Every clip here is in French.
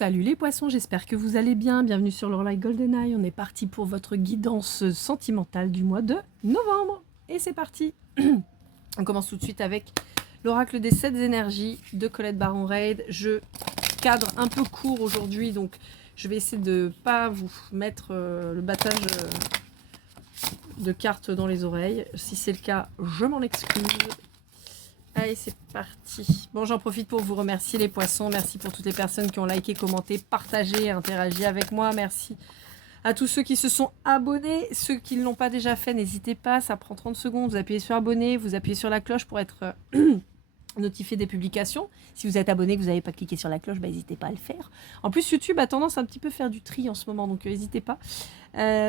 Salut les poissons, j'espère que vous allez bien. Bienvenue sur l'Orlaï GoldenEye. On est parti pour votre guidance sentimentale du mois de novembre. Et c'est parti. On commence tout de suite avec l'oracle des 7 énergies de Colette Baron-Reid. Je cadre un peu court aujourd'hui, donc je vais essayer de ne pas vous mettre le battage de cartes dans les oreilles. Si c'est le cas, je m'en excuse. Allez, c'est parti. Bon, j'en profite pour vous remercier les poissons. Merci pour toutes les personnes qui ont liké, commenté, partagé, interagi avec moi. Merci à tous ceux qui se sont abonnés. Ceux qui ne l'ont pas déjà fait, n'hésitez pas. Ça prend 30 secondes. Vous appuyez sur abonner, vous appuyez sur la cloche pour être notifié des publications. Si vous êtes abonné, que vous n'avez pas cliqué sur la cloche, n'hésitez pas à le faire. En plus, YouTube a tendance à un petit peu faire du tri en ce moment, donc n'hésitez pas.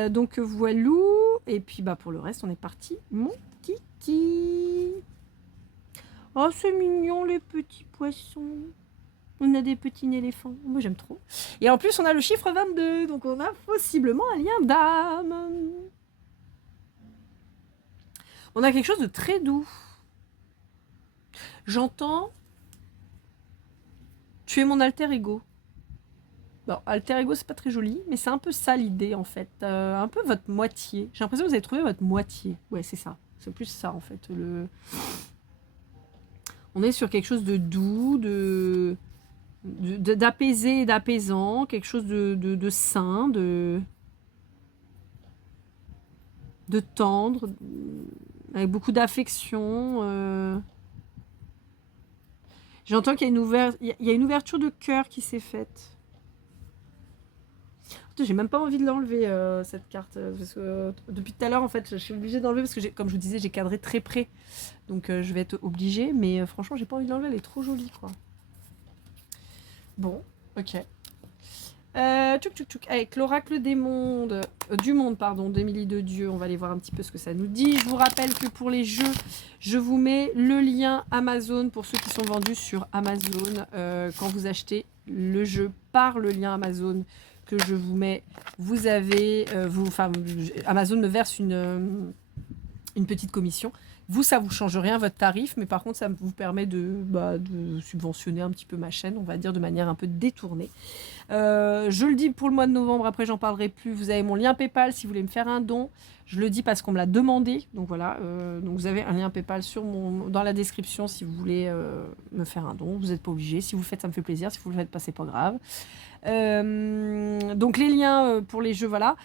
Donc voilou. Et puis pour le reste, on est parti. Mon kiki. Oh, c'est mignon les petits poissons. On a des petits éléphants. Moi, j'aime trop. Et en plus, on a le chiffre 22. Donc, on a possiblement un lien d'âme. On a quelque chose de très doux. J'entends... Tu es mon alter ego. Bon, alter ego, c'est pas très joli, mais c'est un peu ça l'idée, en fait. Un peu votre moitié. J'ai l'impression que vous avez trouvé votre moitié. Ouais, c'est ça. C'est plus ça, en fait. On est sur quelque chose de doux, d'apaisé et d'apaisant, quelque chose de sain, de tendre, avec beaucoup d'affection. J'entends qu'il y a une ouverture de cœur qui s'est faite. J'ai même pas envie de l'enlever, cette carte. Parce que, depuis tout à l'heure, en fait, je suis obligée d'enlever parce que, comme je vous disais, j'ai cadré très près. Donc, je vais être obligée. Mais franchement, j'ai pas envie de l'enlever. Elle est trop jolie, quoi. Bon, ok. Avec l'oracle des mondes, du monde, pardon, d'Émilie de Dieu. On va aller voir un petit peu ce que ça nous dit. Je vous rappelle que pour les jeux, je vous mets le lien Amazon pour ceux qui sont vendus sur Amazon. Quand vous achetez le jeu par le lien Amazon que je vous mets, vous avez, Amazon me verse une petite commission. Vous, ça vous change rien votre tarif, mais par contre, ça vous permet de subventionner un petit peu ma chaîne, on va dire, de manière un peu détournée. Je le dis pour le mois de novembre, après j'en parlerai plus. Vous avez mon lien PayPal si vous voulez me faire un don. Je le dis parce qu'on me l'a demandé. Donc voilà, donc vous avez un lien PayPal dans la description si vous voulez me faire un don. Vous n'êtes pas obligé. Si vous le faites, ça me fait plaisir. Si vous le faites pas, c'est pas grave. Donc les liens pour les jeux, voilà.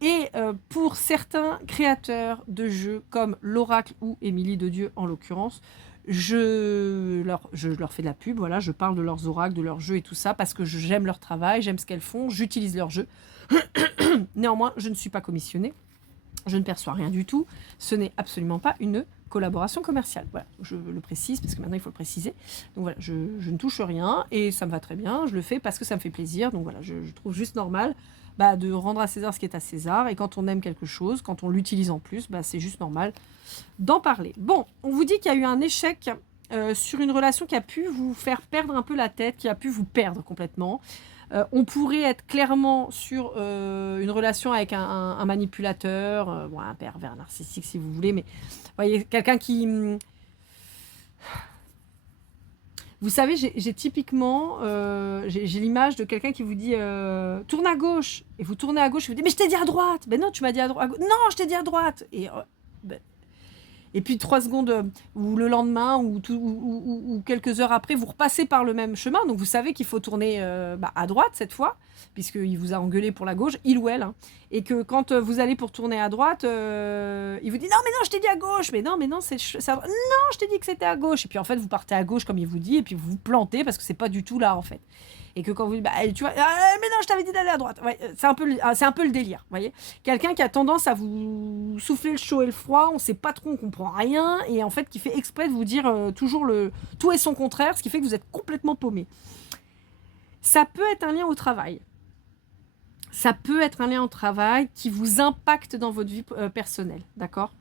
Et pour certains créateurs de jeux comme l'Oracle ou Émilie de Dieu en l'occurrence, je leur fais de la pub, voilà, je parle de leurs oracles, de leurs jeux et tout ça parce que j'aime leur travail, j'aime ce qu'elles font, j'utilise leurs jeux. Néanmoins, je ne suis pas commissionnée, je ne perçois rien du tout, ce n'est absolument pas une collaboration commerciale. Voilà, je le précise parce que maintenant il faut le préciser. Donc voilà, je ne touche rien et ça me va très bien, je le fais parce que ça me fait plaisir. Donc voilà, je trouve juste normal de rendre à César ce qui est à César. Et quand on aime quelque chose, quand on l'utilise en plus, c'est juste normal d'en parler. Bon, on vous dit qu'il y a eu un échec sur une relation qui a pu vous faire perdre un peu la tête, qui a pu vous perdre complètement. On pourrait être clairement sur une relation avec un manipulateur, un pervers narcissique si vous voulez, mais vous voyez, quelqu'un qui... Vous savez, j'ai typiquement, j'ai l'image de quelqu'un qui vous dit tourne à gauche, et vous tournez à gauche, et vous dites mais je t'ai dit à droite, ben non tu m'as dit à droite, non je t'ai dit à droite, et puis 3 secondes ou le lendemain ou quelques heures après, vous repassez par le même chemin, donc vous savez qu'il faut tourner à droite cette fois, puisqu'il vous a engueulé pour la gauche, il ou elle, hein, et que quand vous allez pour tourner à droite, il vous dit non mais non je t'ai dit à gauche, mais non c'est à droite, non je t'ai dit que c'était à gauche, et puis en fait vous partez à gauche comme il vous dit, et puis vous vous plantez parce que c'est pas du tout là en fait. Et que quand vous dites, tu vois, mais non, je t'avais dit d'aller à droite. Ouais, c'est un peu le délire, vous voyez. Quelqu'un qui a tendance à vous souffler le chaud et le froid, on ne sait pas trop, on comprend rien, et en fait qui fait exprès de vous dire toujours le tout et son contraire, ce qui fait que vous êtes complètement paumé. Ça peut être un lien au travail. Ça peut être un lien au travail qui vous impacte dans votre vie personnelle, d'accord ?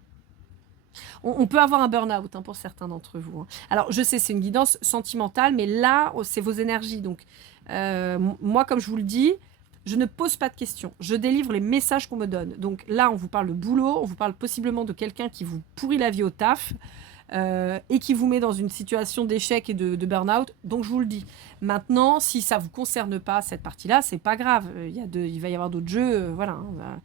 On peut avoir un burn-out pour certains d'entre vous. Alors, je sais, c'est une guidance sentimentale, mais là, c'est vos énergies. Donc, moi, comme je vous le dis, je ne pose pas de questions. Je délivre les messages qu'on me donne. Donc là, on vous parle de boulot, on vous parle possiblement de quelqu'un qui vous pourrit la vie au taf. et qui vous met dans une situation d'échec et de burn-out. Donc je vous le dis. Maintenant, si ça vous concerne pas cette partie-là, c'est pas grave. Il va y avoir d'autres jeux, voilà. Hein.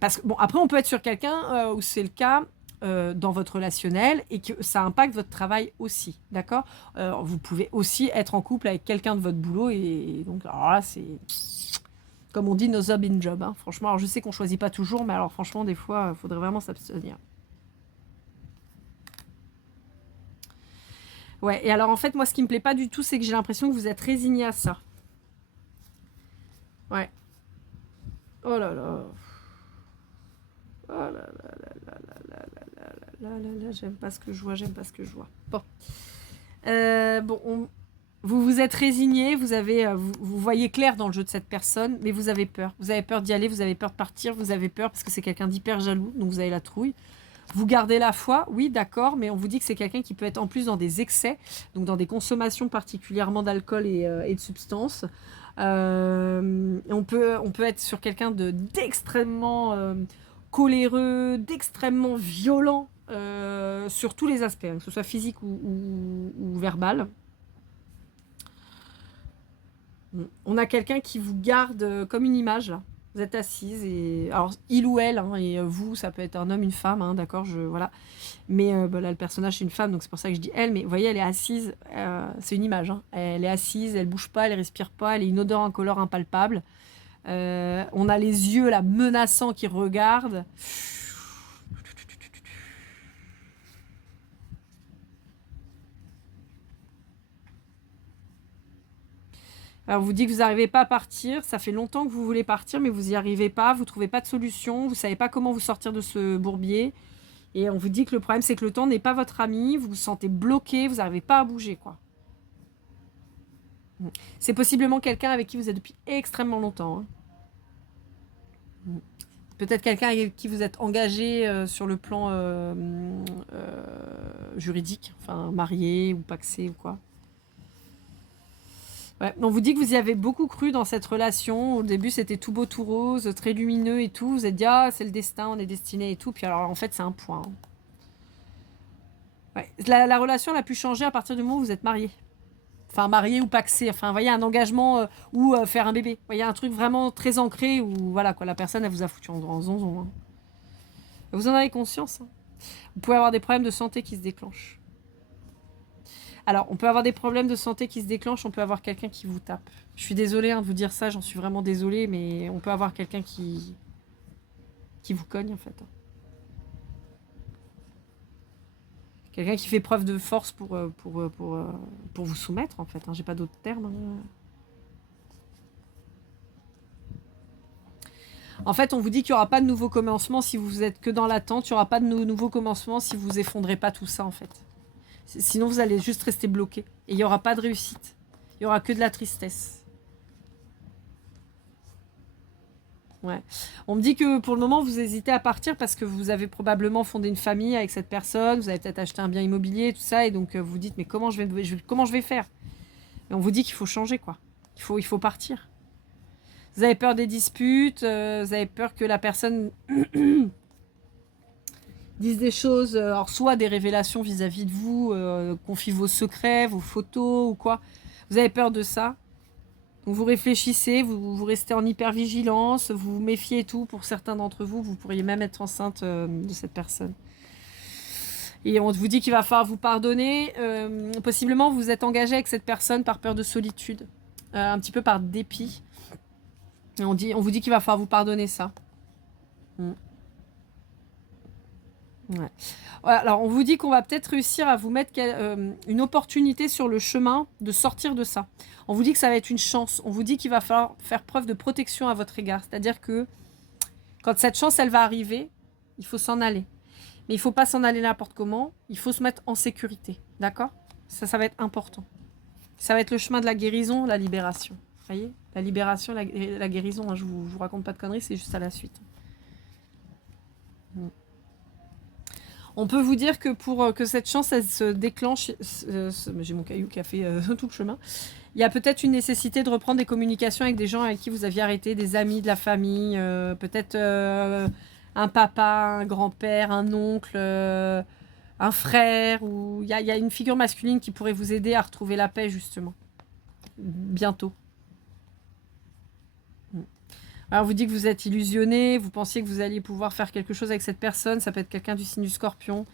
Parce que bon, après on peut être sur quelqu'un où c'est le cas dans votre relationnel et que ça impacte votre travail aussi, d'accord. Vous pouvez aussi être en couple avec quelqu'un de votre boulot et donc alors là c'est comme on dit no job in job. Hein. Franchement, alors je sais qu'on choisit pas toujours, mais alors franchement des fois il faudrait vraiment s'abstenir. Ouais, et alors en fait moi ce qui me plaît pas du tout c'est que j'ai l'impression que vous êtes résigné à ça. Ouais. Oh là là. Oh là là là là là là là là là là, j'aime pas ce que je vois, j'aime pas ce que je vois. Bon. Vous vous êtes résigné, vous voyez clair dans le jeu de cette personne, mais vous avez peur. Vous avez peur d'y aller, vous avez peur de partir, vous avez peur parce que c'est quelqu'un d'hyper jaloux, donc vous avez la trouille. Vous gardez la foi, oui, d'accord, mais on vous dit que c'est quelqu'un qui peut être en plus dans des excès, donc dans des consommations particulièrement d'alcool et de substances. On peut être sur quelqu'un d'extrêmement coléreux, d'extrêmement violent sur tous les aspects, hein, que ce soit physique ou verbal. On a quelqu'un qui vous garde comme une image, là. Vous êtes assise et alors il ou elle, hein, et vous, ça peut être un homme, une femme, hein, d'accord, voilà. Mais là, le personnage c'est une femme, donc c'est pour ça que je dis elle. Mais vous voyez, elle est assise, c'est une image. Hein. Elle est assise, elle bouge pas, elle respire pas, elle a une odeur incolore impalpable. On a les yeux là menaçants qui regardent. Alors, on vous dit que vous n'arrivez pas à partir, ça fait longtemps que vous voulez partir, mais vous n'y arrivez pas, vous ne trouvez pas de solution, vous ne savez pas comment vous sortir de ce bourbier. Et on vous dit que le problème, c'est que le temps n'est pas votre ami, vous vous sentez bloqué, vous n'arrivez pas à bouger, quoi. C'est possiblement quelqu'un avec qui vous êtes depuis extrêmement longtemps. Hein. Peut-être quelqu'un avec qui vous êtes engagé sur le plan juridique, enfin marié ou pacsé ou quoi. Ouais, on vous dit que vous y avez beaucoup cru dans cette relation. Au début, c'était tout beau, tout rose, très lumineux et tout. Vous vous êtes dit, ah, c'est le destin, on est destiné et tout. Puis alors, en fait, c'est un point. Hein. Ouais. La relation, elle a pu changer à partir du moment où vous êtes marié. Enfin, marié ou pacsé. Enfin, vous voyez, un engagement ou faire un bébé. Vous voyez, un truc vraiment très ancré où, voilà, quoi, la personne, elle vous a foutu en zonzon. Hein. Vous en avez conscience. Hein. Vous pouvez avoir des problèmes de santé qui se déclenchent. Alors, on peut avoir des problèmes de santé qui se déclenchent, on peut avoir quelqu'un qui vous tape. Je suis désolée de vous dire ça, j'en suis vraiment désolée, mais on peut avoir quelqu'un qui vous cogne, en fait. Quelqu'un qui fait preuve de force pour vous soumettre, en fait. Hein. J'ai pas d'autres termes. Hein. En fait, on vous dit qu'il n'y aura pas de nouveau commencement si vous êtes que dans l'attente. Il n'y aura pas de nouveau commencement si vous effondrez pas tout ça, en fait. Sinon, vous allez juste rester bloqué. Et il n'y aura pas de réussite. Il n'y aura que de la tristesse. Ouais. On me dit que pour le moment, vous hésitez à partir parce que vous avez probablement fondé une famille avec cette personne. Vous avez peut-être acheté un bien immobilier, tout ça. Et donc, vous vous dites, mais comment je vais faire? Et on vous dit qu'il faut changer, quoi. Il faut partir. Vous avez peur des disputes. Vous avez peur que la personne... disent des choses, alors soit des révélations vis-à-vis de vous, confie vos secrets, vos photos ou quoi. Vous avez peur de ça. Donc vous réfléchissez, vous restez en hypervigilance, vous vous méfiez et tout. Pour certains d'entre vous, vous pourriez même être enceinte de cette personne. Et on vous dit qu'il va falloir vous pardonner. Possiblement, vous êtes engagé avec cette personne par peur de solitude, un petit peu par dépit. Et on vous dit qu'il va falloir vous pardonner ça. Ouais. Alors, on vous dit qu'on va peut-être réussir à vous mettre une opportunité sur le chemin de sortir de ça. On vous dit que ça va être une chance. On vous dit qu'il va falloir faire preuve de protection à votre égard. C'est-à-dire que quand cette chance, elle va arriver, il faut s'en aller. Mais il ne faut pas s'en aller n'importe comment. Il faut se mettre en sécurité. D'accord ? Ça va être important. Ça va être le chemin de la guérison, la libération. Vous voyez ? La libération, la guérison, hein, je ne vous raconte pas de conneries, c'est juste à la suite. On peut vous dire que pour que cette chance elle se déclenche, j'ai mon caillou qui a fait tout le chemin, il y a peut-être une nécessité de reprendre des communications avec des gens avec qui vous aviez arrêté, des amis, de la famille, peut-être un papa, un grand-père, un oncle, un frère, ou il y a une figure masculine qui pourrait vous aider à retrouver la paix, justement. Bientôt. Alors, on vous dit que vous êtes illusionné, vous pensiez que vous alliez pouvoir faire quelque chose avec cette personne, ça peut être quelqu'un du signe du Scorpion,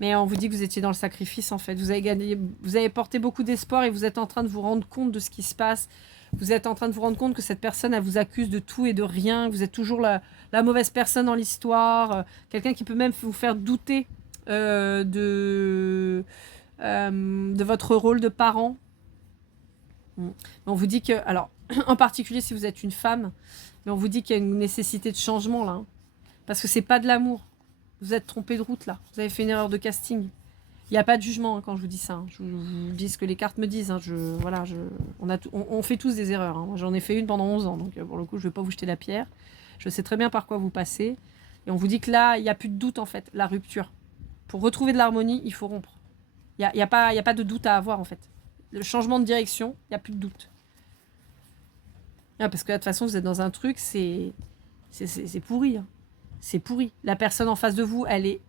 mais on vous dit que vous étiez dans le sacrifice, en fait. Vous avez porté beaucoup d'espoir et vous êtes en train de vous rendre compte de ce qui se passe. Vous êtes en train de vous rendre compte que cette personne, elle vous accuse de tout et de rien, que vous êtes toujours la mauvaise personne dans l'histoire, quelqu'un qui peut même vous faire douter de votre rôle de parent. On vous dit que, alors, en particulier si vous êtes une femme, mais on vous dit qu'il y a une nécessité de changement là, hein, parce que c'est pas de l'amour. Vous êtes trompé de route là, vous avez fait une erreur de casting. Il n'y a pas de jugement hein, quand je vous dis ça. Hein. Je vous dis ce que les cartes me disent. Hein. On fait tous des erreurs. Hein. J'en ai fait une pendant 11 ans, donc pour le coup, je ne vais pas vous jeter la pierre. Je sais très bien par quoi vous passez. Et on vous dit que là, il n'y a plus de doute en fait, la rupture. Pour retrouver de l'harmonie, il faut rompre. Il n'y a pas de doute à avoir en fait. Le changement de direction, il n'y a plus de doute. Ah, parce que là, de toute façon, vous êtes dans un truc, c'est pourri. Hein. C'est pourri. La personne en face de vous, elle est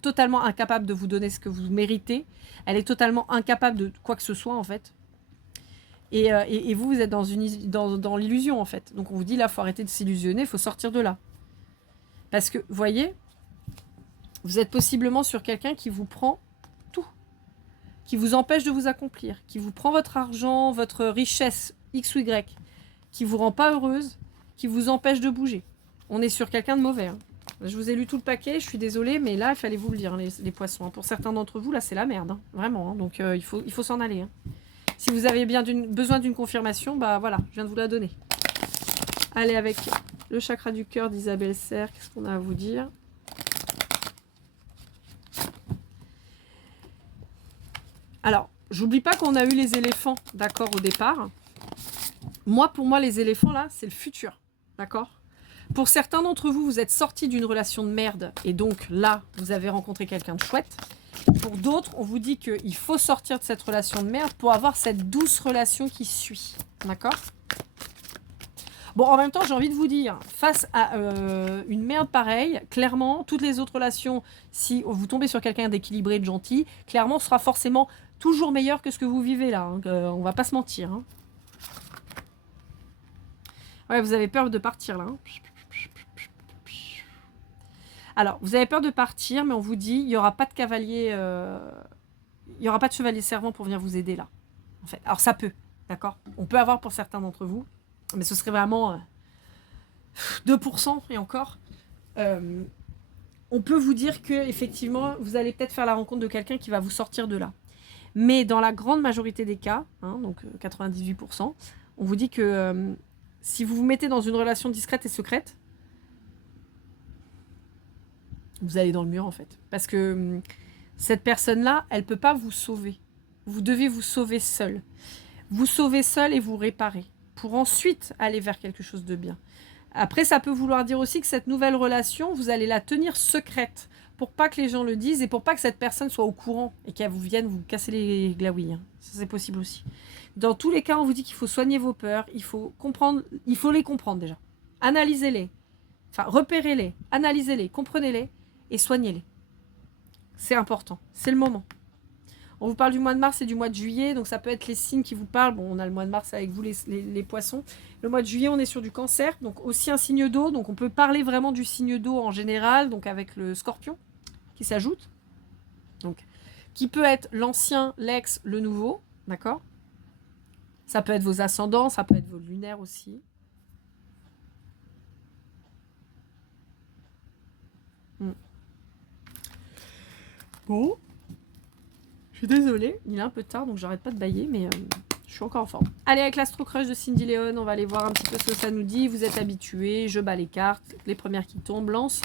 totalement incapable de vous donner ce que vous méritez. Elle est totalement incapable de quoi que ce soit, en fait. Et vous êtes dans l'illusion, en fait. Donc, on vous dit, là, il faut arrêter de s'illusionner, il faut sortir de là. Parce que, vous voyez, vous êtes possiblement sur quelqu'un qui vous prend tout. Qui vous empêche de vous accomplir. Qui vous prend votre argent, votre richesse, X ou Y. Qui vous rend pas heureuse. Qui vous empêche de bouger. On est sur quelqu'un de mauvais, hein. Je vous ai lu tout le paquet, je suis désolée, mais là, il fallait vous le dire, les poissons. Pour certains d'entre vous, là, c'est la merde, hein, vraiment. Hein, donc, il faut s'en aller. Hein. Si vous avez bien besoin d'une confirmation, bah voilà, je viens de vous la donner. Allez, avec le chakra du cœur d'Isabelle Serre, qu'est-ce qu'on a à vous dire? Alors, j'oublie pas qu'on a eu les éléphants, d'accord, au départ. Pour moi, les éléphants, là, c'est le futur, d'accord? Pour certains d'entre vous, vous êtes sortis d'une relation de merde et donc là, vous avez rencontré quelqu'un de chouette. Pour d'autres, on vous dit qu'il faut sortir de cette relation de merde pour avoir cette douce relation qui suit. D'accord? Bon, en même temps, j'ai envie de vous dire, face à une merde pareille, clairement, toutes les autres relations, si vous tombez sur quelqu'un d'équilibré, de gentil, clairement, sera forcément toujours meilleur que ce que vous vivez là. Hein, on va pas se mentir. Hein. Ouais, vous avez peur de partir là. Hein. Alors, vous avez peur de partir, mais on vous dit, il n'y aura pas de cavalier, il n'y aura pas de chevalier servant pour venir vous aider là. En fait, alors ça peut, d'accord? On peut avoir pour certains d'entre vous, mais ce serait vraiment 2% et encore. On peut vous dire que effectivement, vous allez peut-être faire la rencontre de quelqu'un qui va vous sortir de là. Mais dans la grande majorité des cas, hein, donc 98%, on vous dit que si vous vous mettez dans une relation discrète et secrète, vous allez dans le mur en fait. Parce que cette personne-là, elle ne peut pas vous sauver. Vous devez vous sauver seul. Vous sauver seul et vous réparer. Pour ensuite aller vers quelque chose de bien. Après, ça peut vouloir dire aussi que cette nouvelle relation, vous allez la tenir secrète. Pour pas que les gens le disent et pour pas que cette personne soit au courant et qu'elle vous vienne vous casser les glaouilles. Hein. Ça, c'est possible aussi. Dans tous les cas, on vous dit qu'il faut soigner vos peurs. Il faut les comprendre déjà. Analysez-les. Enfin, repérez-les. Analysez-les. Comprenez-les. Et soignez-les. C'est important. C'est le moment. On vous parle du mois de mars et du mois de juillet, donc ça peut être les signes qui vous parlent. Bon, on a le mois de mars avec vous, les poissons. Le mois de juillet, on est sur du cancer, donc aussi un signe d'eau. Donc on peut parler vraiment du signe d'eau en général, donc avec le scorpion qui s'ajoute. Donc, qui peut être l'ancien, l'ex, le nouveau, d'accord? Ça peut être vos ascendants, ça peut être vos lunaires aussi. Bon. Je suis désolée, il est un peu tard, donc j'arrête pas de bailler, mais je suis encore en forme. Allez, avec l'Astro Crush de Cindy Léon, on va aller voir un petit peu ce que ça nous dit. Vous êtes habitués, je bats les cartes, les premières qui tombent, lance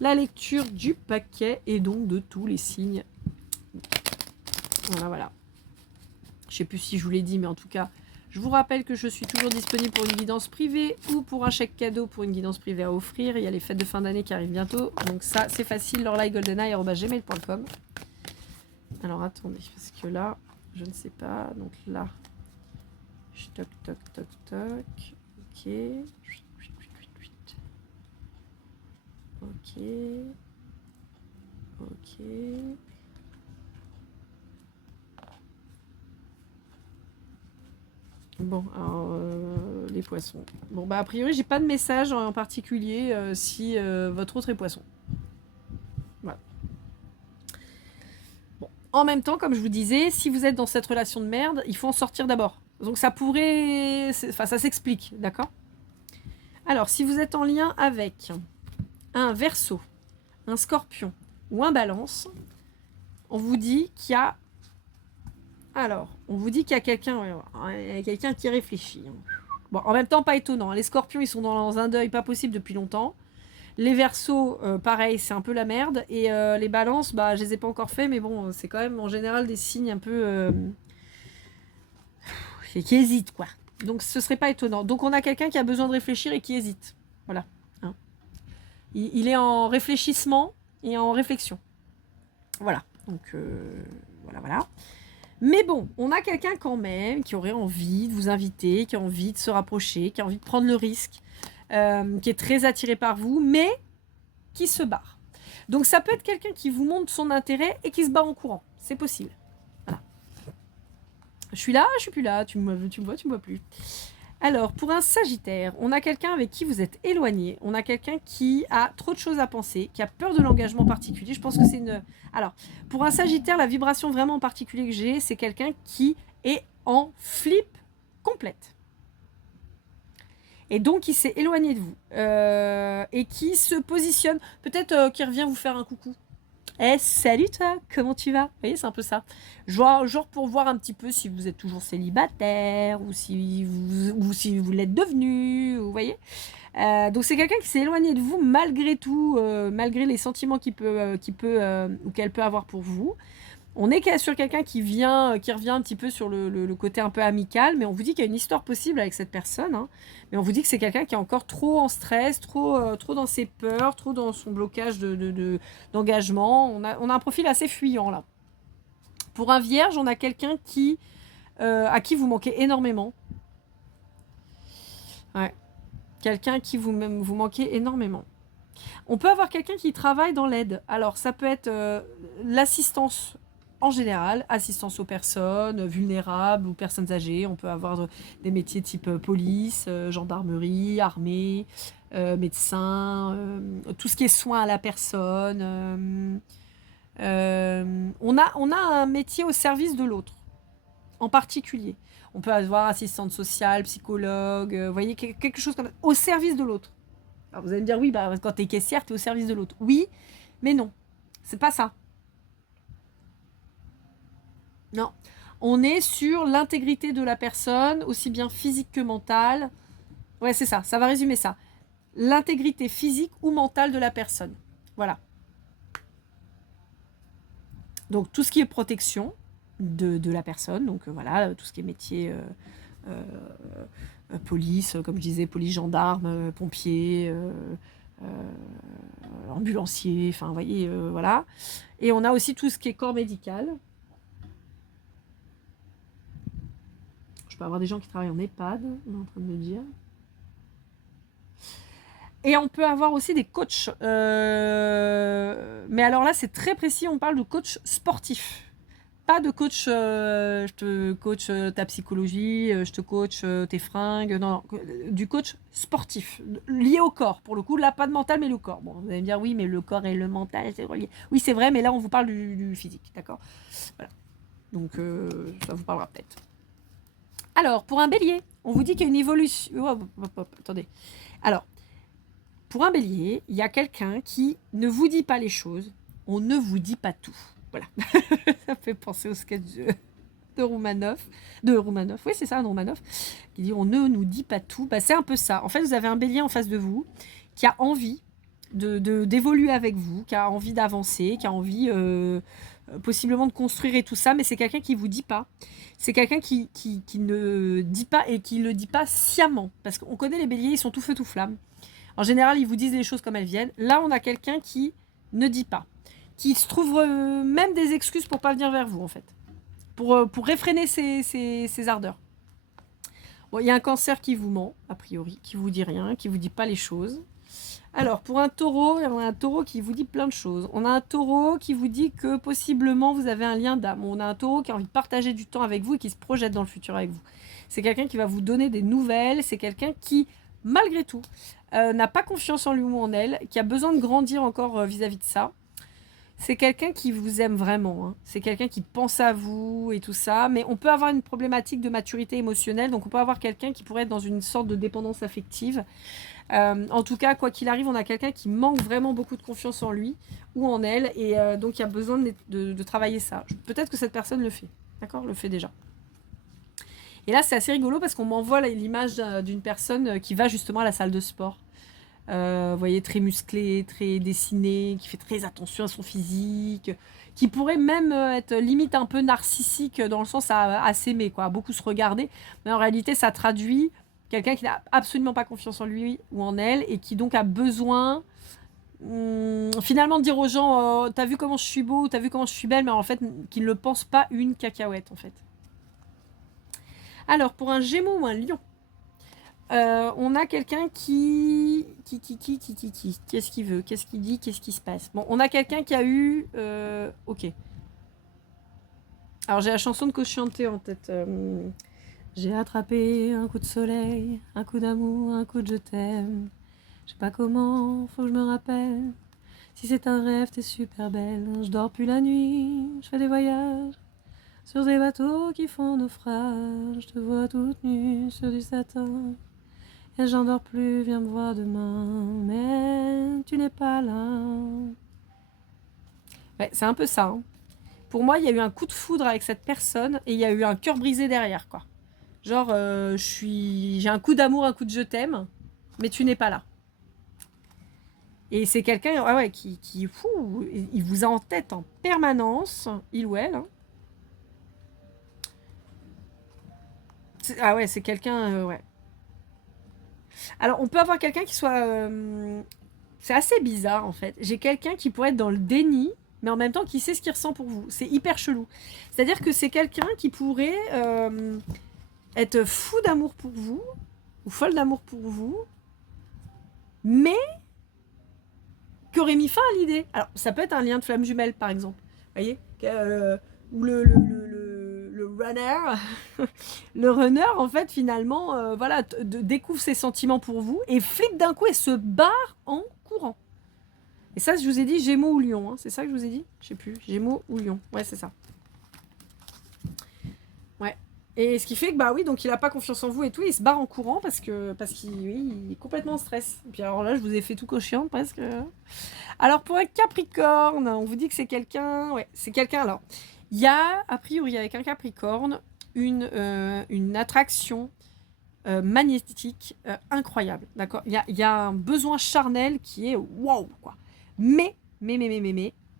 la lecture du paquet et donc de tous les signes. Voilà. Je sais plus si je vous l'ai dit, mais en tout cas, je vous rappelle que je suis toujours disponible pour une guidance privée ou pour un chèque cadeau pour une guidance privée à offrir. Il y a les fêtes de fin d'année qui arrivent bientôt, donc ça, c'est facile, lorlaigoldeneye@gmail.com. Alors attendez, parce que là, je ne sais pas. Donc là, toc, toc, toc, toc. Ok. Ok. Ok. Bon, alors, les poissons. Bon, bah, a priori, j'ai pas de message en particulier si votre autre est poisson. Voilà. Bon. En même temps, comme je vous disais, si vous êtes dans cette relation de merde, il faut en sortir d'abord. Donc ça pourrait... Enfin, ça s'explique, d'accord? Alors, si vous êtes en lien avec un Verseau, un Scorpion ou un Balance, on vous dit qu'il y a... Alors, on vous dit qu'il y a quelqu'un qui réfléchit. Bon, en même temps, pas étonnant. Les Scorpions, ils sont dans un deuil pas possible depuis longtemps. Les Verseaux, pareil, c'est un peu la merde. Et les Balances, bah, je les ai pas encore fait, mais bon, c'est quand même en général des signes un peu qui hésitent, quoi. Donc, ce serait pas étonnant. Donc, on a quelqu'un qui a besoin de réfléchir et qui hésite. Voilà. Hein. Il est en réfléchissement et en réflexion. Voilà. Donc, voilà. Mais bon, on a quelqu'un quand même qui aurait envie de vous inviter, qui a envie de se rapprocher, qui a envie de prendre le risque, qui est très attiré par vous, mais qui se barre. Donc ça peut être quelqu'un qui vous montre son intérêt et qui se barre en courant. C'est possible. Voilà. Je suis là, je suis plus là. Tu me vois plus. Alors, pour un Sagittaire, on a quelqu'un avec qui vous êtes éloigné. On a quelqu'un qui a trop de choses à penser, qui a peur de l'engagement particulier. Je pense que c'est une... Alors, pour un Sagittaire, la vibration vraiment en particulier que j'ai, c'est quelqu'un qui est en flip complète. Et donc, il s'est éloigné de vous. Et qui se positionne, peut-être qui revient vous faire un coucou. Eh, salut toi, comment tu vas? Vous voyez, c'est un peu ça. Genre pour voir un petit peu si vous êtes toujours célibataire ou si vous l'êtes devenu, vous voyez. Donc c'est quelqu'un qui s'est éloigné de vous malgré tout, malgré les sentiments qu'il peut ou qu'elle peut avoir pour vous. On est sur quelqu'un qui revient un petit peu sur le côté un peu amical, mais on vous dit qu'il y a une histoire possible avec cette personne. Hein. Mais on vous dit que c'est quelqu'un qui est encore trop en stress, trop dans ses peurs, trop dans son blocage d'engagement. On a un profil assez fuyant là. Pour un vierge, on a quelqu'un à qui vous manquez énormément. Ouais. Quelqu'un à qui vous manquez énormément. On peut avoir quelqu'un qui travaille dans l'aide. Alors, ça peut être l'assistance en général, assistance aux personnes vulnérables ou personnes âgées. On peut avoir des métiers type police, gendarmerie, armée, médecin, tout ce qui est soins à la personne. On a un métier au service de l'autre, en particulier. On peut avoir assistante sociale, psychologue, vous voyez, quelque chose comme ça, au service de l'autre. Alors vous allez me dire, oui, bah, quand tu es caissière, tu es au service de l'autre. Oui, mais non, c'est pas ça. Non, on est sur l'intégrité de la personne, aussi bien physique que mentale. Ouais, c'est ça, ça va résumer ça. L'intégrité physique ou mentale de la personne. Voilà. Donc tout ce qui est protection de la personne, donc voilà, tout ce qui est métier police, comme je disais, police, gendarme, pompier, ambulancier, enfin, vous voyez, voilà. Et on a aussi tout ce qui est corps médical. Je peux avoir des gens qui travaillent en EHPAD, on est en train de me dire. Et on peut avoir aussi des coachs. Mais alors là, c'est très précis, on parle de coach sportif. Pas de coach, je te coach ta psychologie, je te coach tes fringues. Non, du coach sportif, lié au corps. Pour le coup, là, pas de mental, mais le corps. Bon, vous allez me dire, oui, mais le corps et le mental, c'est relié. Oui, c'est vrai, mais là, on vous parle du physique, d'accord? Voilà. Donc, ça vous parlera peut-être. Alors, pour un bélier, on vous dit qu'il y a une évolution... Attendez. Alors, pour un bélier, il y a quelqu'un qui ne vous dit pas les choses. On ne vous dit pas tout. Voilà. Ça fait penser au sketch de Roumanoff. Oui, c'est ça, de Roumanoff. Qui dit on ne nous dit pas tout. Bah, c'est un peu ça. En fait, vous avez un bélier en face de vous qui a envie d'évoluer avec vous, qui a envie d'avancer, qui a envie possiblement de construire et tout ça, mais c'est quelqu'un qui ne vous dit pas. C'est quelqu'un qui ne dit pas et qui ne le dit pas sciemment. Parce qu'on connaît les béliers, ils sont tout feu, tout flamme. En général, ils vous disent les choses comme elles viennent. Là, on a quelqu'un qui ne dit pas. Qui se trouve même des excuses pour pas venir vers vous, en fait. Pour réfréner ses ardeurs. Bon, il y a un cancer qui vous ment, a priori, qui vous dit rien, qui vous dit pas les choses. Alors, pour un taureau, on a un taureau qui vous dit plein de choses. On a un taureau qui vous dit que possiblement vous avez un lien d'âme. On a un taureau qui a envie de partager du temps avec vous et qui se projette dans le futur avec vous. C'est quelqu'un qui va vous donner des nouvelles. C'est quelqu'un qui, malgré tout, n'a pas confiance en lui ou en elle, qui a besoin de grandir encore vis-à-vis de ça. C'est quelqu'un qui vous aime vraiment. Hein. C'est quelqu'un qui pense à vous et tout ça. Mais on peut avoir une problématique de maturité émotionnelle. Donc, on peut avoir quelqu'un qui pourrait être dans une sorte de dépendance affective. En tout cas, quoi qu'il arrive, on a quelqu'un qui manque vraiment beaucoup de confiance en lui ou en elle. Et donc, il y a besoin de travailler ça. Peut-être que cette personne le fait. D'accord ? Le fait déjà. Et là, c'est assez rigolo parce qu'on m'envoie l'image d'une personne qui va justement à la salle de sport. Vous voyez, très musclé, très dessiné, qui fait très attention à son physique, qui pourrait même être limite un peu narcissique dans le sens à s'aimer, quoi, à beaucoup se regarder. Mais en réalité, ça traduit quelqu'un qui n'a absolument pas confiance en lui ou en elle et qui donc a besoin finalement de dire aux gens t'as vu comment je suis beau, t'as vu comment je suis belle, mais en fait, qui ne le pense pas une cacahuète, en fait. Alors, pour un Gémeaux ou un Lion, on a quelqu'un qui... Qu'est-ce qu'il veut? Qu'est-ce qu'il dit? Qu'est-ce qui se passe? Bon, on a quelqu'un qui a eu... Ok. Alors, j'ai la chanson de Cosciante en tête. J'ai attrapé un coup de soleil, un coup d'amour, un coup de je t'aime. Je sais pas comment, faut que je me rappelle. Si c'est un rêve, t'es super belle. Je dors plus la nuit, je fais des voyages sur des bateaux qui font naufrage. Je te vois toute nue sur du satin. Et j'en dors plus, viens me voir demain. Mais tu n'es pas là. Ouais, c'est un peu ça. Hein. Pour moi, il y a eu un coup de foudre avec cette personne et il y a eu un cœur brisé derrière, quoi. Genre, j'ai un coup d'amour, un coup de je t'aime, mais tu n'es pas là. Et c'est quelqu'un qui il vous a en tête en permanence, il ou elle. Hein. Ah ouais, c'est quelqu'un, ouais. Alors, on peut avoir quelqu'un qui soit... c'est assez bizarre, en fait. J'ai quelqu'un qui pourrait être dans le déni, mais en même temps qui sait ce qu'il ressent pour vous. C'est hyper chelou. C'est-à-dire que c'est quelqu'un qui pourrait être fou d'amour pour vous, ou folle d'amour pour vous, mais qui aurait mis fin à l'idée. Alors, ça peut être un lien de flamme jumelle, par exemple. Vous voyez ou le runner, le runner, en fait, finalement, voilà, découvre ses sentiments pour vous et flippe d'un coup et se barre en courant. Et ça, je vous ai dit Gémeaux ou Lion. Hein. C'est ça que je vous ai dit? Je sais plus. Gémeaux ou Lion. Ouais, c'est ça. Ouais. Et ce qui fait que, bah oui, donc il a pas confiance en vous et tout, il se barre en courant parce qu'il il est complètement en stress. Et puis alors là, je vous ai fait tout cochon presque. Alors pour un Capricorne, on vous dit que c'est quelqu'un... Ouais, c'est quelqu'un alors. Il y a, a priori, avec un Capricorne, une attraction magnétique incroyable. D'accord, il y a un besoin charnel qui est waouh, quoi. Mais,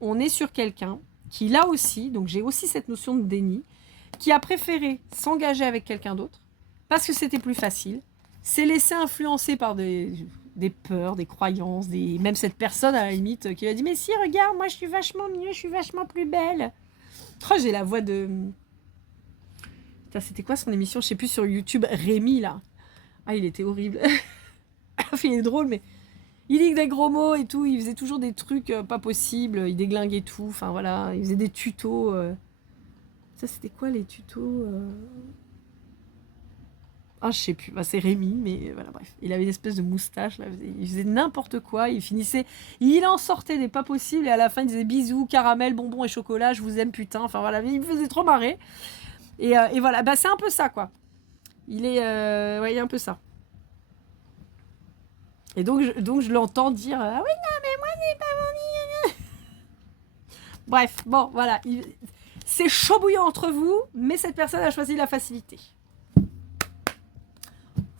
on est sur quelqu'un qui, là aussi, donc j'ai aussi cette notion de déni, qui a préféré s'engager avec quelqu'un d'autre parce que c'était plus facile, s'est laissé influencer par des peurs, des croyances, même cette personne à la limite qui a dit mais si regarde moi je suis vachement mieux, je suis vachement plus belle. Oh, j'ai la voix de... Putain, c'était quoi son émission? Je sais plus, sur YouTube, Rémi là. Ah, il était horrible. Il est drôle, mais il dit des gros mots et tout. Il faisait toujours des trucs pas possibles. Il déglinguait tout. Enfin voilà, il faisait des tutos. Ça, c'était quoi les tutos Ah, je sais plus. Bah, c'est Rémi, mais voilà, bref. Il avait une espèce de moustache. Là. Il faisait n'importe quoi. Il finissait. Il en sortait des pas possibles. Et à la fin, il disait bisous, caramel, bonbons et chocolat. Je vous aime, putain. Enfin voilà, il me faisait trop marrer. Et voilà, bah, c'est un peu ça, quoi. Il est. Ouais, il y a un peu ça. Et donc je l'entends dire ah oui, non, mais moi, c'est pas mon. Bref, bon, voilà. C'est chaud bouillant entre vous, mais cette personne a choisi la facilité.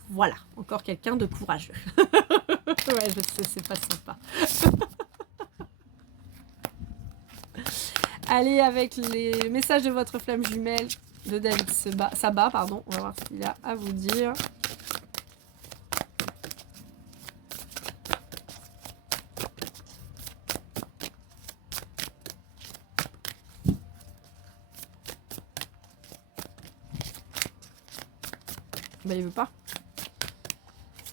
Voilà, encore quelqu'un de courageux. Ouais, je sais, c'est pas sympa. Allez, avec les messages de votre flamme jumelle de David Sabat, pardon. On va voir ce qu'il a à vous dire. Bah, il veut pas.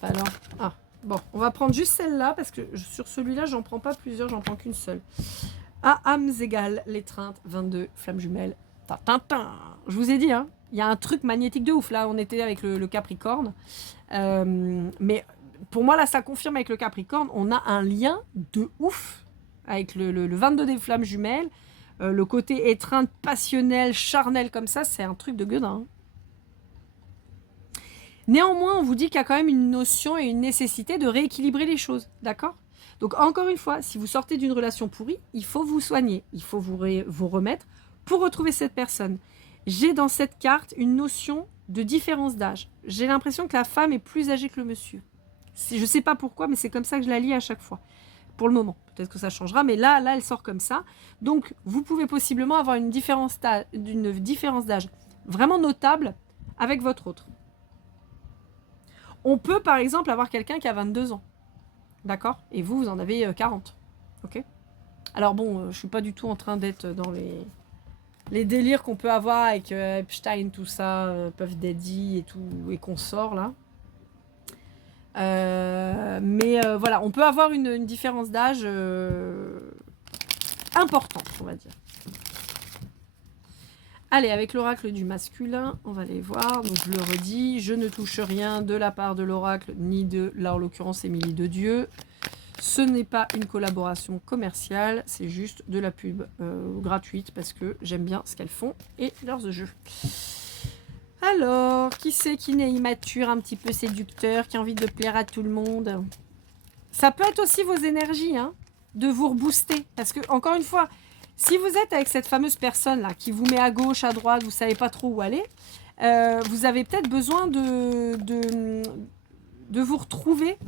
Alors, ah, Bon, on va prendre juste celle-là, parce que sur celui-là, j'en prends pas plusieurs, j'en prends qu'une seule. À âmes égales, l'étreinte, 22, flamme jumelle. Tintin. Je vous ai dit, hein, il y a un truc magnétique de ouf. Là, on était avec le Capricorne. Mais pour moi, là, ça confirme avec le Capricorne, on a un lien de ouf avec le 22 des flammes jumelles. Le côté étreinte, passionnel, charnel comme ça, c'est un truc de gueudin. Néanmoins, on vous dit qu'il y a quand même une notion et une nécessité de rééquilibrer les choses, d'accord ? Donc encore une fois, si vous sortez d'une relation pourrie, il faut vous soigner, il faut vous remettre pour retrouver cette personne. J'ai dans cette carte une notion de différence d'âge. J'ai l'impression que la femme est plus âgée que le monsieur. Je ne sais pas pourquoi, mais c'est comme ça que je la lis à chaque fois. Pour le moment, peut-être que ça changera, mais là, elle sort comme ça. Donc, vous pouvez possiblement avoir une différence d'âge vraiment notable avec votre autre. On peut, par exemple, avoir quelqu'un qui a 22 ans. D'accord ? Et vous en avez 40. Ok ? Alors bon, je ne suis pas du tout en train d'être dans les délires qu'on peut avoir avec Epstein, tout ça, Puff Daddy et tout, et consorts, là. Mais voilà, on peut avoir une différence d'âge importante, on va dire. Allez, avec l'oracle du masculin, on va les voir. Donc je le redis, je ne touche rien de la part de l'oracle, ni de, là en l'occurrence, Émilie de Dieu. Ce n'est pas une collaboration commerciale, c'est juste de la pub gratuite parce que j'aime bien ce qu'elles font et leurs jeux. Alors, qui c'est qui n'est immature, un petit peu séducteur, qui a envie de plaire à tout le monde ? Ça peut être aussi vos énergies, hein, de vous rebooster. Parce que, encore une fois, si vous êtes avec cette fameuse personne-là qui vous met à gauche, à droite, vous ne savez pas trop où aller, vous avez peut-être besoin de vous retrouver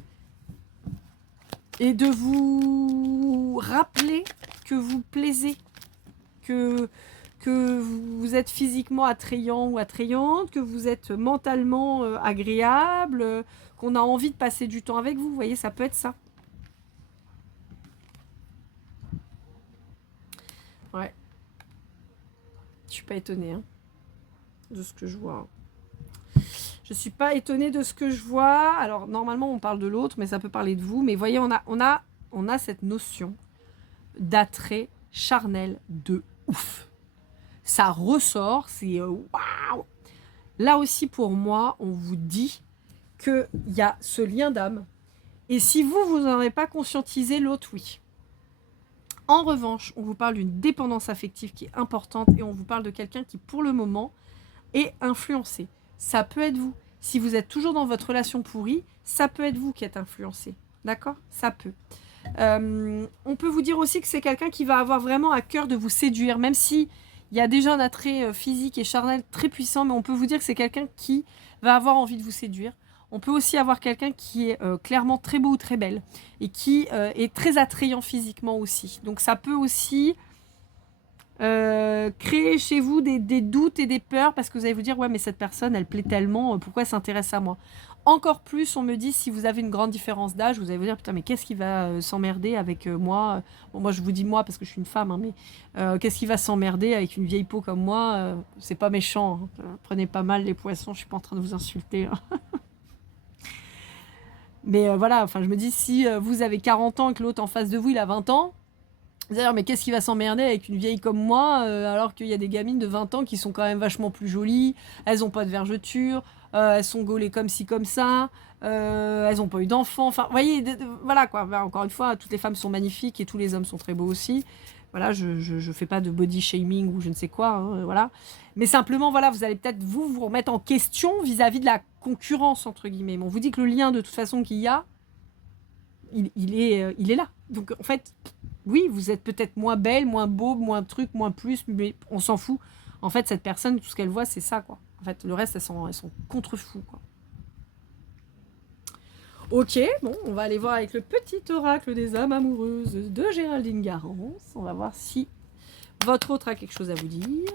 et de vous rappeler que vous plaisez, que vous êtes physiquement attrayant ou attrayante, que vous êtes mentalement agréable, qu'on a envie de passer du temps avec vous. Vous voyez, ça peut être ça. Ouais. Je suis pas étonnée de ce que je vois. Je suis pas étonnée de ce que je vois. Alors, normalement, on parle de l'autre, mais ça peut parler de vous. Mais voyez, on a cette notion d'attrait charnel de ouf. Ça ressort, c'est waouh. Là aussi, pour moi, on vous dit qu'il y a ce lien d'âme. Et si vous n'en avez pas conscientisé, l'autre, oui. En revanche, on vous parle d'une dépendance affective qui est importante et on vous parle de quelqu'un qui, pour le moment, est influencé. Ça peut être vous. Si vous êtes toujours dans votre relation pourrie, ça peut être vous qui êtes influencé. D'accord ? Ça peut. On peut vous dire aussi que c'est quelqu'un qui va avoir vraiment à cœur de vous séduire, même si il y a déjà un attrait physique et charnel très puissant, mais on peut vous dire que c'est quelqu'un qui va avoir envie de vous séduire. On peut aussi avoir quelqu'un qui est clairement très beau ou très belle et qui est très attrayant physiquement aussi. Donc ça peut aussi créer chez vous des doutes et des peurs parce que vous allez vous dire « Ouais, mais cette personne, elle plaît tellement, pourquoi elle s'intéresse à moi ?» Encore plus, on me dit, si vous avez une grande différence d'âge, vous allez vous dire « Putain, mais qu'est-ce qui va s'emmerder avec moi ?» Bon, moi, je vous dis moi parce que je suis une femme, hein, mais qu'est-ce qui va s'emmerder avec une vieille peau comme moi c'est pas méchant. Hein. Prenez pas mal les poissons, je suis pas en train de vous insulter. Hein. Mais voilà, enfin, je me dis, si vous avez 40 ans et que l'autre en face de vous, il a 20 ans, vous allez dire, mais qu'est-ce qui va s'emmerder avec une vieille comme moi alors qu'il y a des gamines de 20 ans qui sont quand même vachement plus jolies, elles n'ont pas de vergeture, elles sont gaulées comme ci, comme ça, elles n'ont pas eu d'enfants. Enfin, vous voyez, voilà quoi. Ben, encore une fois, toutes les femmes sont magnifiques et tous les hommes sont très beaux aussi. Voilà, je fais pas de body shaming ou je ne sais quoi, hein, voilà. Mais simplement, voilà, vous allez peut-être vous remettre en question vis-à-vis de la concurrence, entre guillemets. Mais on vous dit que le lien, de toute façon, qu'il y a, il est là. Donc, en fait, oui, vous êtes peut-être moins belle, moins beau, moins truc, moins plus, mais on s'en fout. En fait, cette personne, tout ce qu'elle voit, c'est ça, quoi. En fait, le reste, elles sont contre-fous, quoi. Ok, bon, on va aller voir avec le petit oracle des âmes amoureuses de Géraldine Garance. On va voir si votre autre a quelque chose à vous dire.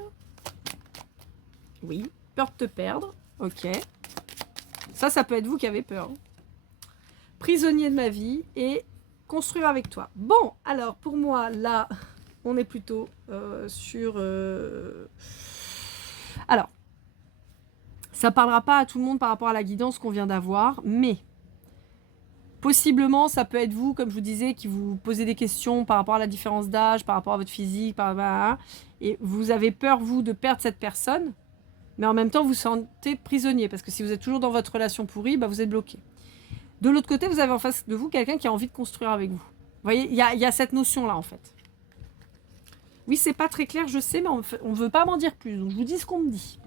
Oui, peur de te perdre. Ok. Ça peut être vous qui avez peur. Prisonnier de ma vie et construire avec toi. Bon, alors pour moi, là, on est plutôt sur... Alors, ça parlera pas à tout le monde par rapport à la guidance qu'on vient d'avoir, mais Possiblement, ça peut être vous, comme je vous disais, qui vous posez des questions par rapport à la différence d'âge, par rapport à votre physique, et vous avez peur, vous, de perdre cette personne, mais en même temps, vous vous sentez prisonnier, parce que si vous êtes toujours dans votre relation pourrie, vous êtes bloqué. De l'autre côté, vous avez en face de vous quelqu'un qui a envie de construire avec vous. Vous voyez, il y a cette notion-là, en fait. Oui, c'est pas très clair, je sais, mais on ne veut pas m'en dire plus, donc je vous dis ce qu'on me dit.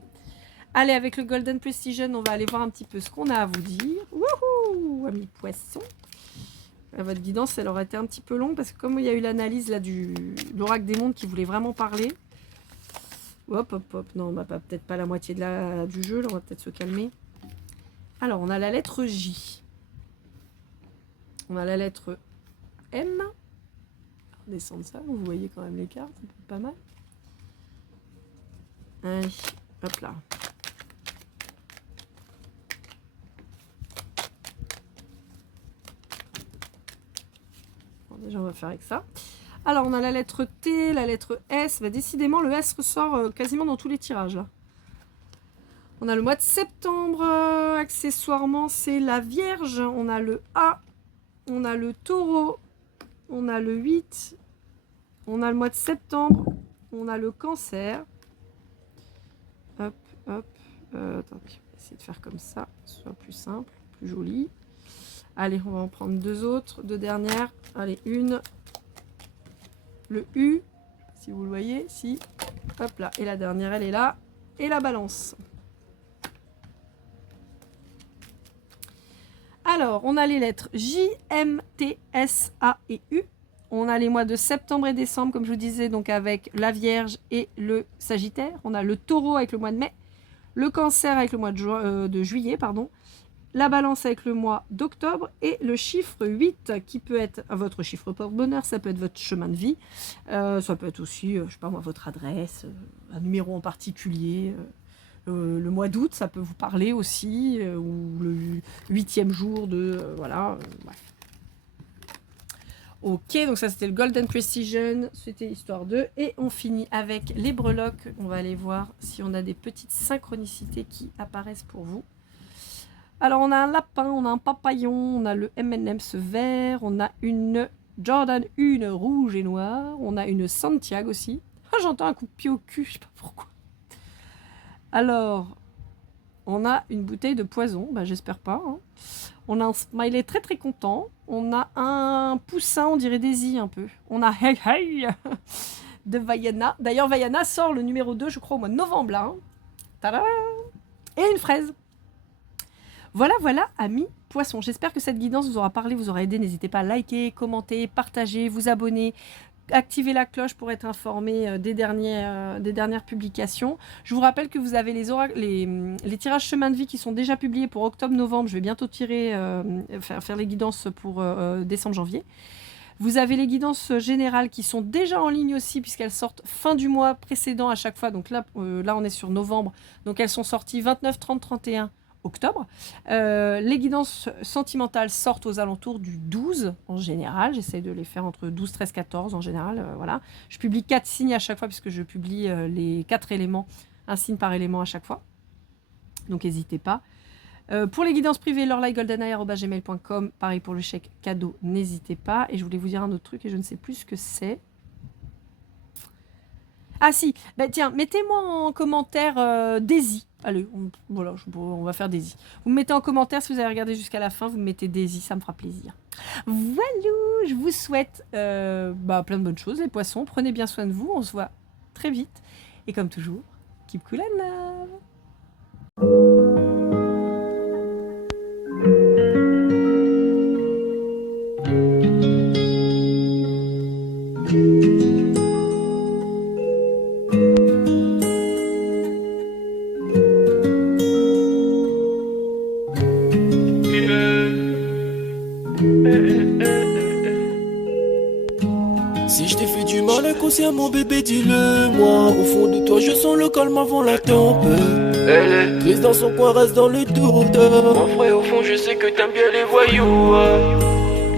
Allez, avec le Golden Precision, on va aller voir un petit peu ce qu'on a à vous dire. Wouhou, amis poissons. Votre guidance, elle aurait été un petit peu longue, parce que comme il y a eu l'analyse là de l'oracle des mondes qui voulait vraiment parler. Hop, hop, hop. Non, peut-être pas la moitié du jeu, là, on va peut-être se calmer. Alors, on a la lettre J. On a la lettre M. Descendre ça, vous voyez quand même les cartes, ça peut être pas mal. Allez, hop là. Bon, déjà, on va faire avec ça. Alors, on a la lettre T, la lettre S. Décidément, le S ressort quasiment dans tous les tirages, là. On a le mois de septembre, accessoirement, c'est la Vierge. On a le A, on a le Taureau, on a le 8, on a le mois de septembre, on a le Cancer. Hop, hop. Attends, on va essayer de faire comme ça, ce soit plus simple, plus joli. Allez, on va en prendre deux dernières. Allez, une. Le U, si vous le voyez, si. Hop là, et la dernière, elle est là. Et la Balance. Alors, on a les lettres J, M, T, S, A et U. On a les mois de septembre et décembre, comme je vous disais, donc avec la Vierge et le Sagittaire. On a le Taureau avec le mois de mai, le Cancer avec le mois de juillet, pardon, la Balance avec le mois d'octobre et le chiffre 8 qui peut être votre chiffre porte-bonheur, ça peut être votre chemin de vie, ça peut être aussi, je sais pas moi, votre adresse, un numéro en particulier. Le mois d'août, ça peut vous parler aussi, ou le 8e jour de... voilà, bref. Ok, donc ça c'était le Golden Precision, c'était l'histoire 2. Et on finit avec les breloques. On va aller voir si on a des petites synchronicités qui apparaissent pour vous. Alors on a un lapin, on a un papillon, on a le M&M's vert, on a une Jordan 1 rouge et noire, on a une Santiago aussi. Ah, j'entends un coup de pied au cul, je sais pas pourquoi. Alors, on a une bouteille de poison, j'espère pas. Hein. On a un smiley très très content. On a un poussin, on dirait Daisy un peu. On a Hey Hey de Vaiana. D'ailleurs, Vaiana sort le numéro 2, je crois, au mois de novembre. Là, hein. Tadam ! Et une fraise. Voilà, amis poissons. J'espère que cette guidance vous aura parlé, vous aura aidé. N'hésitez pas à liker, commenter, partager, vous abonner. Activez la cloche pour être informé des dernières publications. Je vous rappelle que vous avez les tirages chemin de vie qui sont déjà publiés pour octobre-novembre. Je vais bientôt faire les guidances pour décembre-janvier. Vous avez les guidances générales qui sont déjà en ligne aussi puisqu'elles sortent fin du mois précédent à chaque fois. Donc là on est sur novembre. Donc elles sont sorties 29, 30, 31 octobre. Les guidances sentimentales sortent aux alentours du 12 en général. J'essaie de les faire entre 12, 13, 14 en général. Voilà. Je publie 4 signes à chaque fois puisque je publie les 4 éléments, un signe par élément à chaque fois. Donc n'hésitez pas. Pour les guidances privées, lorlaigoldeneye@gmail.com. Pareil pour le chèque cadeau, n'hésitez pas. Et je voulais vous dire un autre truc et je ne sais plus ce que c'est. Ah si, tiens, mettez-moi en commentaire Daisy. Allez, on va faire Daisy. Vous me mettez en commentaire si vous avez regardé jusqu'à la fin, vous me mettez Daisy, ça me fera plaisir. Voilà, je vous souhaite plein de bonnes choses les poissons. Prenez bien soin de vous, on se voit très vite. Et comme toujours, keep cool and love. Si je t'ai fait du mal inconsciemment bébé dis-le-moi. Au fond de toi je sens le calme avant la tempête. Elle est triste dans son coin, reste dans le doute. Mon frère au fond je sais que t'aimes bien les voyous.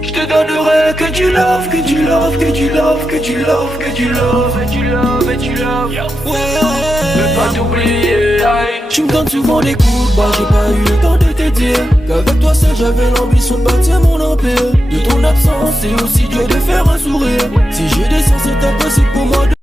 Je te donnerai que du love, que du love, que du love, que du love, que du love. Et du love, et du love. Ouais, veux pas t'oublier. Tu me donnes souvent des coups de barre, j'ai pas eu le temps de te dire qu'avec toi seul j'avais l'ambition de bâtir mon empire. De ton absence, c'est aussi dur de faire un sourire. Si je descends, c'est impossible pour moi de